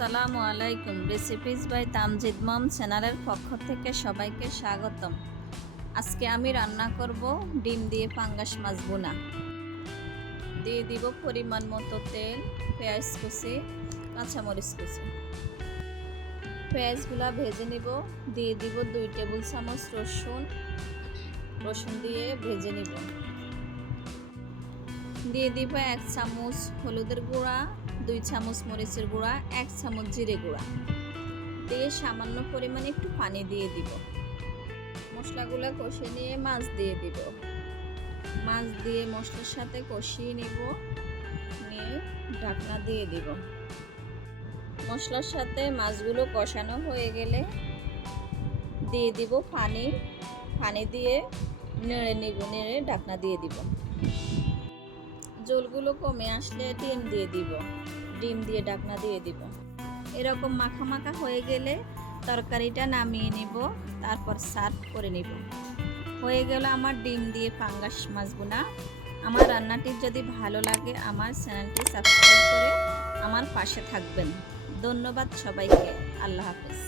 আসসালামু আলাইকুম। Recipes by Tamjid মম চ্যানেলের পক্ষ থেকে সবাইকে স্বাগতম। আজকে আমি রান্না করব ডিম দিয়ে পাঙ্গাস মাছ ভুনা। দিয়ে দিব পরিমাণ মতো তেল, পেঁয়াজ কুচি, কাঁচামরিচ কুচি। পেঁয়াজগুলা ভেজে নিব। দিয়ে দিব 2 টেবিল চামচ রসুন দিয়ে ভেজে নিব। দিয়ে দিব 1 চামচ হলুদের গুঁড়া, 2 চামচ মরিচের গুঁড়া, 1 চামচ জিরে গুঁড়া দিয়ে সামান্য পরিমাণে একটু পানি দিয়ে দিব। মশলাগুলো কষিয়ে নিয়ে মাছ দিয়ে দিব। মাছ দিয়ে মশলার সাথে কষিয়ে নিব, নিয়ে ঢাকনা দিয়ে দিব। মশলার সাথে মাছগুলো কষানো হয়ে গেলে দিয়ে দিব পানি দিয়ে নেড়ে ঢাকনা দিয়ে দিব। ঝোলগুলো কমে আসলে ডিম দিয়ে ঢাকনা দিয়ে দিব। এরকম মাখা মাখা হয়ে গেলে তরকারিটা নামিয়ে নিব, তারপর সার্ভ করে নিব। হয়ে গেল আমার ডিম দিয়ে পাঙ্গাস মাছ ভুনা। আমার রান্নাটি যদি ভালো লাগে আমার চ্যানেলটি সাবস্ক্রাইব করে আমার পাশে থাকবেন। ধন্যবাদ সবাইকে। আল্লাহ হাফেজ।